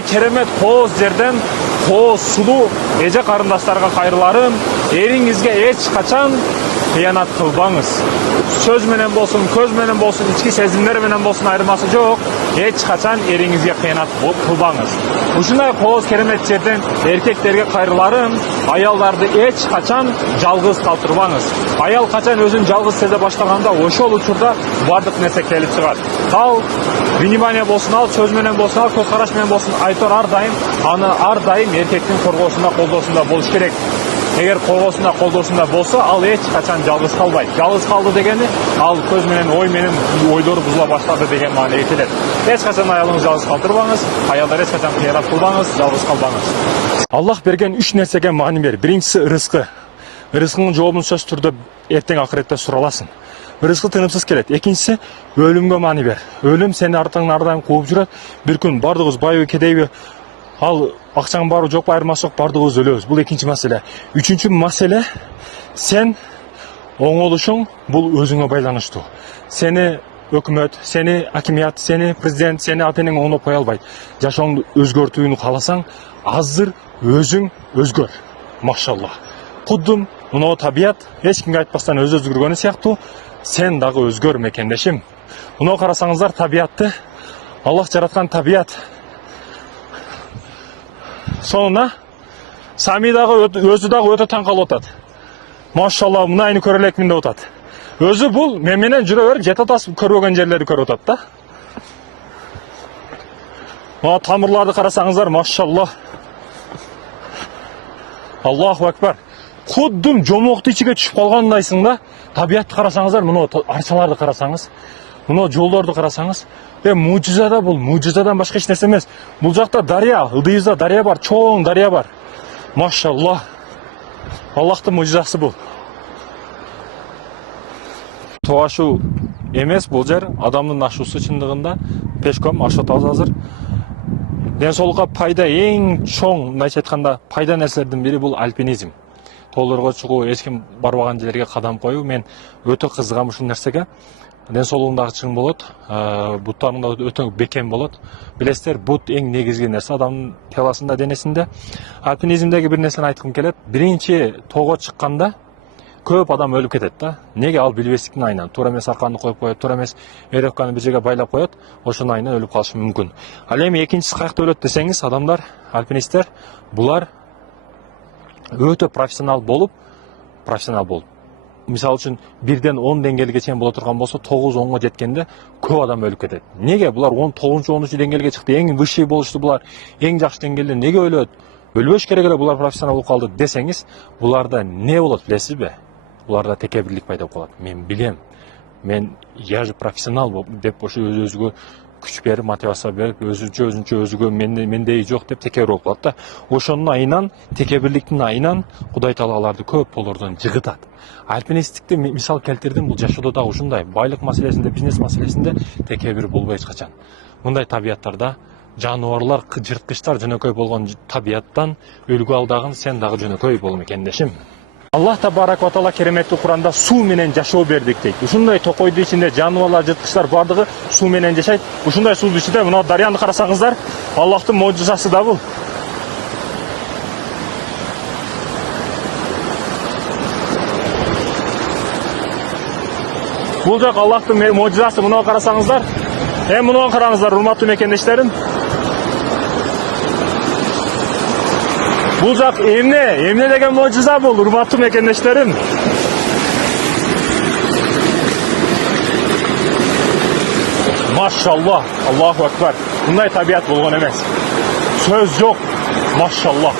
Ушундай керемет кооз жерден кооз сулуу эже карындаштарга кайрыларым, эриңизге эч качан кыянат кылбаңыз. Сөз менен болсун, көз менен болсун, ички сезимдер менен болсун айырмасы жок. Эч качан эриңизге кыянат кылбаңыз. Ушундай кооз керемет жерден эркектерге кайрыларым, аялдарды эч качан жалгыз калтырбаңыз. Аял качан өзүн жалгыз сезе баштаганда ошол учурда бардык нерсе келип чыгат. Ал внимание болсун, ал сөз менен болсун, ал көз караш менен болсун, айтор ар дайым аны ар дайым эркектин коргоосунда, колдоосунда болуш керек. Эгер коргоосунда, колдоосунда болсо, ал эч качан жалгыз калбайт. Жалгыз калды дегени ал көз менен, ой менен ойлору бузула баштады деген маанага келет. Эч качан аялыңызды жалгыз калтырбаңыз, аялдар эч качан кыянат кылбаңыз, жалгыз калбаңыз. Аллах берген 3 нерсеге маани бер. Биринчиси рызкы. Рызкыңдын жообун сөзсүз түрдө эртең акыретте сураласың. Рызкы тынымсыз келет. Экинчиси өлүмгө маани бер. Өлүм сени артыңдан ар дайым кууп жүрөт. Бир күн бардыгыбыз байбы кедейби, ал акчаң барбы жокпу айырмасы жок, бардыгыбыз өлөбүз. Бул экинчи маселе. Үчүнчү маселе, сен оңолушуң бул өзүңө байланыштуу. Сени өкмөт, сени акимият, сени президент, сени ата энең оңдоп кое албайт. Жашооңду өзгөртүүнү кааласаң, азыр өзүң өзгөр. Машалла. Куддум мына табият эч кимге айтпастан өз өзгөргөнү сыяктуу, сен дагы өзгөр мекендешим. Мына карасаңыздар, табиятты Аллах жараткан табият. Сонуна Сами дагы өзү дагы өтө таң калып атат. Машалла, мынайны көрө элекмин деп атат. Өзү бул мен менен жүрө берип жете атасыз көрбөгөн жерлерди көрүп атат да. Мына тамырларды карасаңыздар, машалла. Аллаху акбар. Куддум жомокту ичиге түшүп калгандайсың да. Табиятты карасаңыздар, мына арчаларды карасаңыз, мына жолдорду карасаңыз, мужиза да бул, мужизадан башка эч нерсе эмес. Бул жакта дария, ылдыйыбызда дария бар, чоң дария бар. Машалла. Аллахтын мужизасы бул. Тоо ашуу эмес бул жер, адамдын ашуусу чындыгында пешком ашып атабыз азыр. Ден соолукка пайда эң чоң, мындайча айтканда, пайда нерселердин бири бул альпинизм. Тоолорго чыгуу, эч ким барбаган жерлерге кадам коюу. Мен өтө кызыгам ушул нерсеге. Ден соолугуң дагы чың болот, буттарың да өтө бекем болот. Билесиздер, бут эң негизги нерсе адамдын телосунда, денесинде. Альпинизмдеги бир нерсени айткым келет. Биринчи тоого чыкканда көп адам өлүп кетет да. Неге? Ал билбестиктин айынан. Туура эмес арканды коюп коет, туура эмес веревканы бир жерге байлап коет, ошонун айынан өлүп калышы мүмкүн. Ал эми экинчиси каякта өлөт десеңиз, адамдар, альпинисттер, булар өтө профессионал болуп, мисалы үчүн 1ден 10 деңгээлге чейин боло турган болсо, 9-10го жеткенде көп адам өлүп кетет. Неге? Булар 9-10 деңгээлге чыкты, эң высший болушту булар, эң жакшы деңгээлде неге өлөт? Өлбөш керек эле, булар профессионал болуп калды десеңиз, буларда не болот билесизби? Буларда текебирлик пайда болуп калат. Мен билем. Я же профессионал деп ошо өзүгө күч берип, мотивация берип, өзүгө мендей жок деп текебир болуп калат да. Ошонун айынан, текебирликтин айынан Кудай Таала аларды көп тоолордон жыгытат. Альпинисттикти мисал келтирдим, бул жашоодо дагы ушундай. Байлык маселесинде, бизнес маселесинде текебир болбой эч качан. Мындай табияттарда жаныбарлар, жырткычтар жөнөкөй болгон табияттан үлгү ал дагы сен дагы жөнөкөй бол мекендешим. Аллах табарак ва таала кереметтүү Куранда суу менен жашоо бердик дейт. Ушундай токойдун ичинде жаныбарлар, жырткычтар бардыгы суу менен жашайт. Ушундай суунун ичинде мына дарыяны карасаңыздар, Аллахтын можизасы да бул. Бул жак Аллахтын можизасы, мына карасаңыздар. Мына караңыздар, урматтуу мекендештерим. Бул жак эмне деген можиза бул, урматтуу мекендештерим. Машалла, Аллаху акбар. Мындай табият болгон эмес. Сөз жок. Машалла.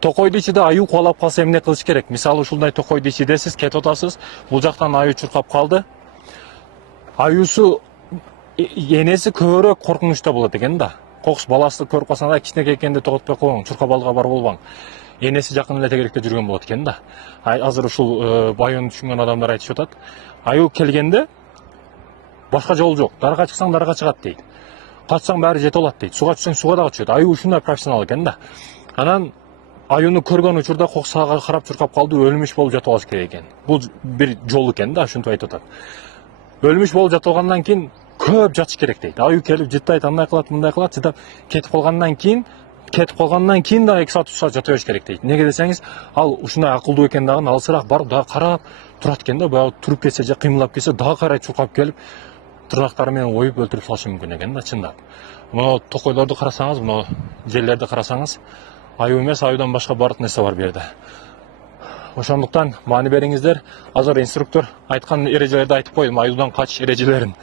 Токойду ичиде аюу кубалап калса эмне кылыш керек? Мисалы ушундай токойду ичидесиз, кетип атасыз, бул жактан аюу чуркап калды. Аюусу энеси көбүрөөк коркунучта болот экен да. Кокус баласы көрүп калсаң да кичинекей экенде тоготпой коюң, чуркап алууга барып болбоң. Энеси жакын эле тегеректе жүргөн болот экен да. Азыр ушул байыны түшүнгөн адамдар айтышып атат. Аюу келгенде башка жол жок. Дарыга чыксаң дарыга чыгат дейт. Качсаң баары жете алат дейт. Суга түшсөң суга дагы түшөт. Аюу ушундай профессионал экен да. Анан аюуну көргөн учурда коксага карап чуркап калды, өлмүш болуп жатып алыш керек экен. Бул бир жол экен да, ушинтип айтып атат. Өлмүш болуп жатып алгандан кийин көп жатыш керек дейт. Аю келип жыттайт, андай кылат, мындай кылат, жыттап кетип калгандан кийин дагы 2 саат 3 саат жата бериш керек дейт. Неге десеңиз, ал ушундай акылдуу экен дагы алысыраак барып дагы карап турат экен да, баягы туруп кетсе же кыймылдап кетсе дагы карай чуркап келип тырнактары менен оюп өлтүрүп салышы мүмкүн экен да, чындап. Мына токойлорду карасаңыз, мына жерлерди карасаңыз, аю эмес, аюдан башка бардык нерсе бар бу жерде. Ошондуктан маани бериңиздер. Азыр инструктор айткан эрежелерди айтып койдум, аюдан качыш эрежелерин.